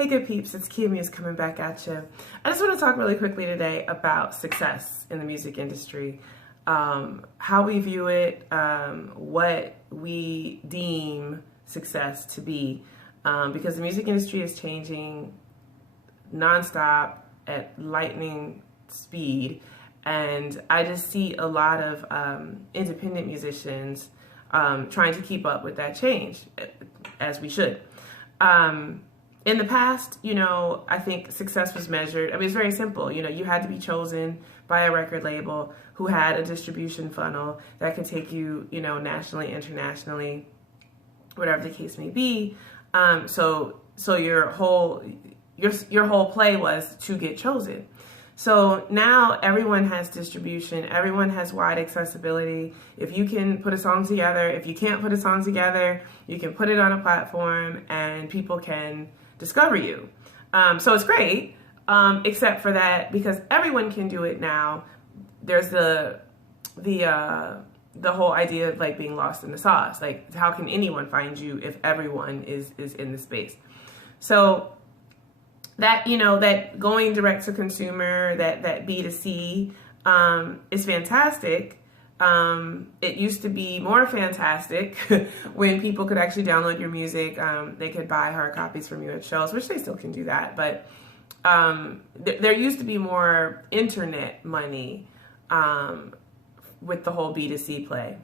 Hey good peeps, it's Kia Muse coming back at you. I just want to talk really quickly today about success in the music industry, how we view it, what we deem success to be, because the music industry is changing nonstop at lightning speed, and I just see a lot of independent musicians trying to keep up with that change, as we should. In the past, I think success was measured. I mean, it's very simple. You had to be chosen by a record label who had a distribution funnel that could take you, nationally, internationally, whatever the case may be. So your whole play was to get chosen. So now everyone has distribution, everyone has wide accessibility. If you can put a song together, if you can't put a song together, you can put it on a platform and people can discover you. So it's great, except for that, because everyone can do it now, there's the whole idea of like being lost in the sauce. Like, how can anyone find you if everyone is in the space? So that, that going direct to consumer, that B2C is fantastic. It used to be more fantastic when people could actually download your music. They could buy hard copies from you at shows, which they still can do that. But there used to be more internet money with the whole B2C play.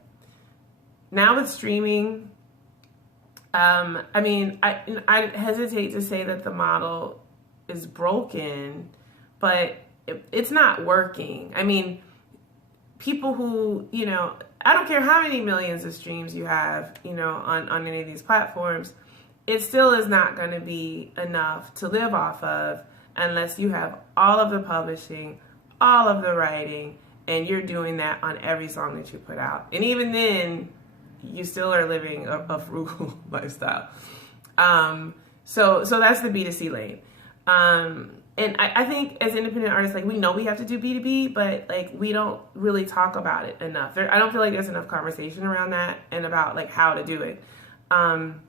Now with streaming, I hesitate to say that the model is broken, but it's not working. I mean, people who, I don't care how many millions of streams you have, on any of these platforms, it still is not going to be enough to live off of unless you have all of the publishing, all of the writing, and you're doing that on every song that you put out. And even then, you still are living a frugal lifestyle. So that's the B2C lane. And I think as independent artists, like, we know we have to do B2B, but like, we don't really talk about it enough. I don't feel like there's enough conversation around that and about like how to do it. And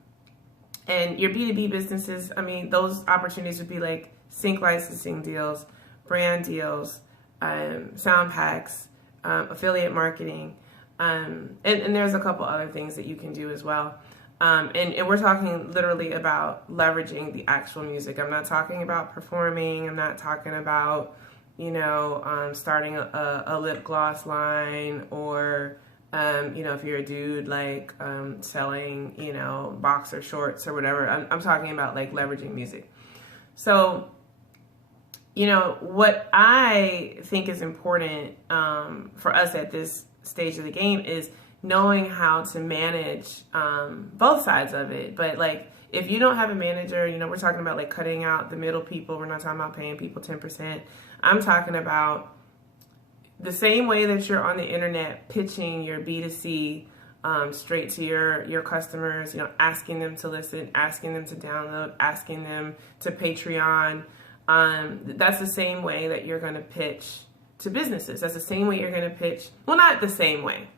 your B2B businesses, I mean, those opportunities would be like sync licensing deals, brand deals, sound packs, affiliate marketing. And there's a couple other things that you can do as well. And we're talking literally about leveraging the actual music. I'm not talking about performing. I'm not talking about, starting a lip gloss line or, if you're a dude, like selling, boxer shorts or whatever. I'm talking about like leveraging music. So, what I think is important for us at this stage of the game is knowing how to manage both sides of it. But like, if you don't have a manager, we're talking about like cutting out the middle people. We're not talking about paying people 10%. I'm talking about the same way that you're on the internet pitching your B2C straight to your customers, asking them to listen, asking them to download, asking them to Patreon. That's the same way that you're going to pitch to businesses. That's the same way you're going to pitch. Well, not the same way.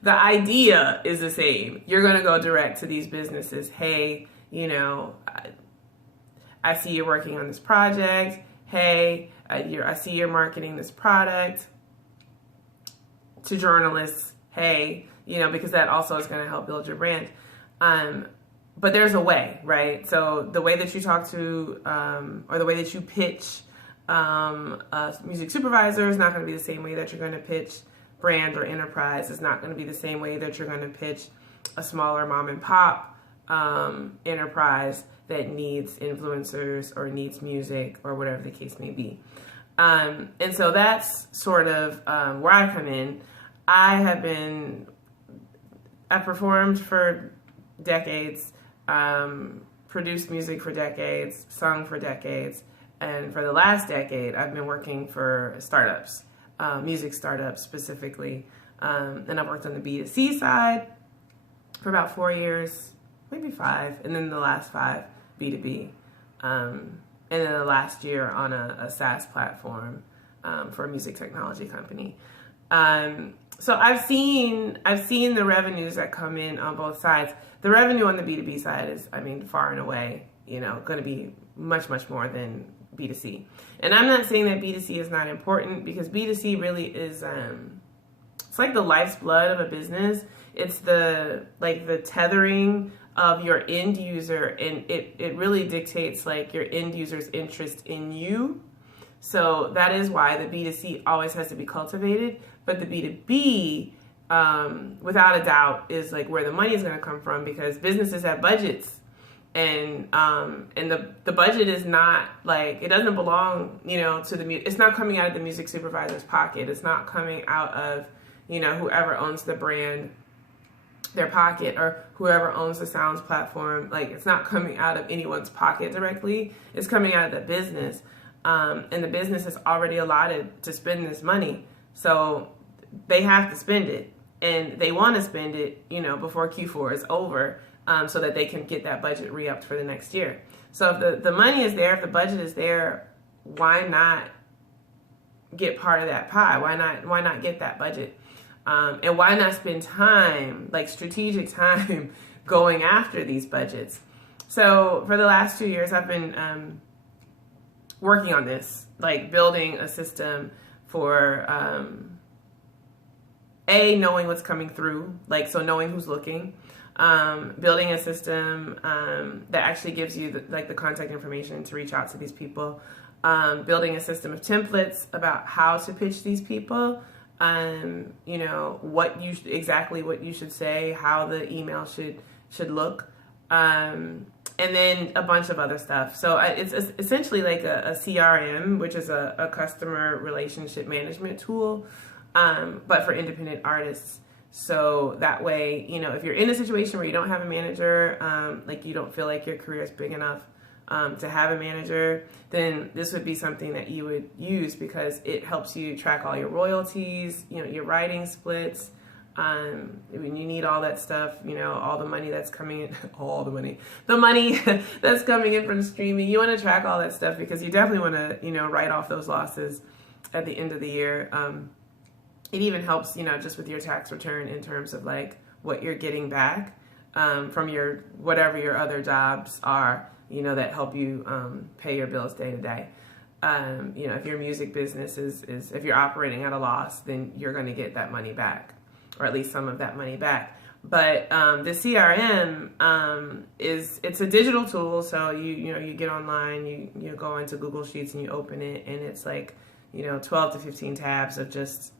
The idea is the same. You're going to go direct to these businesses. Hey, I see you're working on this project. Hey, I see you're marketing this product. To journalists, hey, because that also is going to help build your brand. But there's a way, right? So the way that you talk to, or the way that you pitch a music supervisor is not going to be the same way that you're going to pitch brand or enterprise. Is not going to be the same way that you're going to pitch a smaller mom and pop enterprise that needs influencers or needs music or whatever the case may be. And so that's sort of where I come in. I've performed for decades, produced music for decades, sung for decades, and for the last decade, I've been working for startups. Music startups specifically. And I've worked on the B2C side for about 4 years, maybe 5, and then the last 5, B2B. And then the last year on a SaaS platform for a music technology company. So I've seen the revenues that come in on both sides. The revenue on the B2B side is, I mean, far and away, going to be much, much more than B2C. And I'm not saying that B2C is not important, because B2C really is, it's like the life's blood of a business. It's the tethering of your end user, and it really dictates like your end user's interest in you. So that is why the B2C always has to be cultivated, but the B2B, without a doubt, is like where the money is going to come from, because businesses have budgets, and the budget is not like, it doesn't belong, to the it's not coming out of the music supervisor's pocket. It's not coming out of, whoever owns the brand, their pocket, or whoever owns the sounds platform. Like, it's not coming out of anyone's pocket directly. It's coming out of the business. And the business is already allotted to spend this money. So they have to spend it, and they want to spend it, before Q4 is over, so that they can get that budget re-upped for the next year. So if the money is there, if the budget is there, why not get part of that pie? Why not get that budget? And why not spend time, like strategic time, going after these budgets? So for the last 2 years, I've been working on this, like building a system for knowing what's coming through, like, so knowing who's looking, building a system that actually gives you the contact information to reach out to these people, building a system of templates about how to pitch these people, what you should say, how the email should look, and then a bunch of other stuff. So it's essentially like a CRM, which is a customer relationship management tool, but for independent artists. So that way, if you're in a situation where you don't have a manager, like you don't feel like your career is big enough to have a manager, then this would be something that you would use, because it helps you track all your royalties, your writing splits. When you need all that stuff, all the money that's coming in, the money that's coming in from streaming, you want to track all that stuff, because you definitely want to, write off those losses at the end of the year. It even helps, just with your tax return in terms of like what you're getting back from whatever your other jobs are, that help you pay your bills day to day. If your music business is if you're operating at a loss, then you're going to get that money back, or at least some of that money back. But the CRM it's a digital tool. So you get online, you go into Google Sheets and you open it, and it's like 12 to 15 tabs of just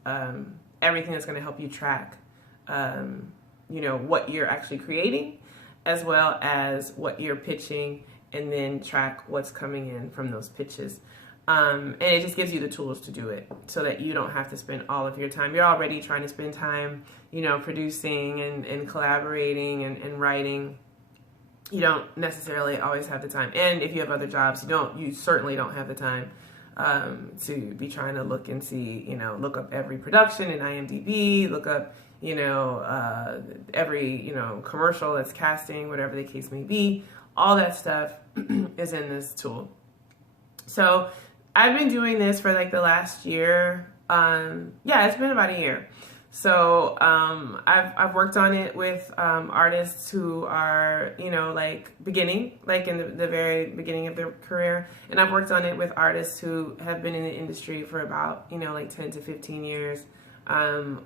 everything that's going to help you track what you're actually creating, as well as what you're pitching, and then track what's coming in from those pitches. And it just gives you the tools to do it, so that you don't have to spend all of your time. You're already trying to spend time, producing and collaborating and writing. You don't necessarily always have the time. And if you have other jobs, you certainly don't have the time to be trying to look and see, look up every production in IMDb, look up, every, commercial that's casting, whatever the case may be. All that stuff is in this tool. So I've been doing this for like the last year. It's been about a year. So I've worked on it with artists who are, beginning, like in the very beginning of their career. And I've worked on it with artists who have been in the industry for about, 10 to 15 years.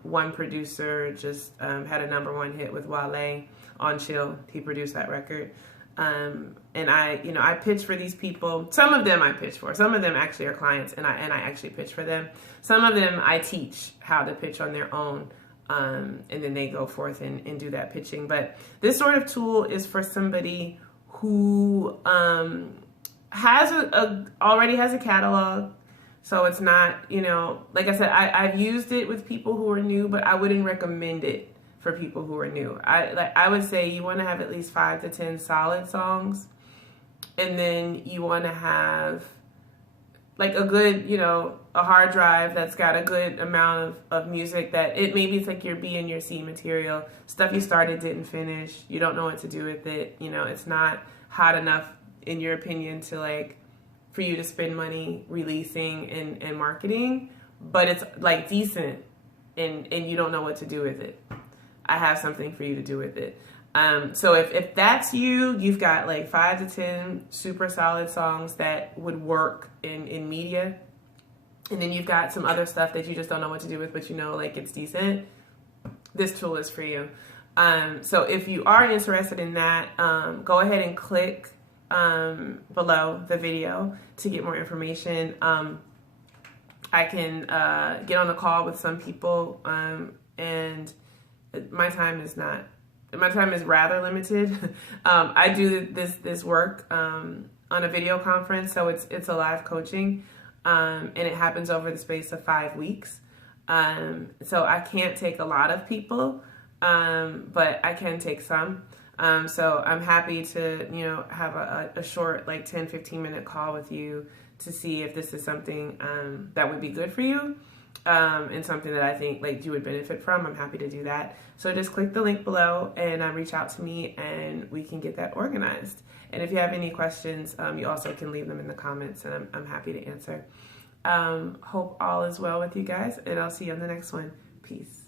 One producer just had a #1 hit with Wale on Chill. He produced that record. And I pitch for these people. Some of them I pitch for. Some of them actually are clients, and I actually pitch for them. Some of them I teach how to pitch on their own, and then they go forth and do that pitching. But this sort of tool is for somebody who already has a catalog. So it's not, like I said, I've used it with people who are new, but I wouldn't recommend it for people who are new. I would say you want to have at least 5 to 10 solid songs, and then you want to have like a good, a hard drive that's got a good amount of music that maybe it's like your B and your C material, stuff you started, didn't finish, you don't know what to do with it, it's not hot enough in your opinion to like for you to spend money releasing and marketing, but it's like decent and you don't know what to do with it, I have something for you to do with it. So if that's you, you've got like 5 to 10 super solid songs that would work in media. And then you've got some other stuff that you just don't know what to do with, but you know, like it's decent. This tool is for you. So if you are interested in that, go ahead and click below the video to get more information. I can get on a call with some people, and my time is rather limited. I do this work on a video conference, so it's a live coaching, and it happens over the space of 5 weeks. So I can't take a lot of people, but I can take some. So I'm happy to, you know, have a short, like 10, 15-minute call with you to see if this is something that would be good for you, and something that I think like you would benefit from. I'm happy to do that. So just click the link below and reach out to me, and we can get that organized. And if you have any questions, you also can leave them in the comments, and I'm happy to answer. Hope all is well with you guys, and I'll see you on the next one. Peace.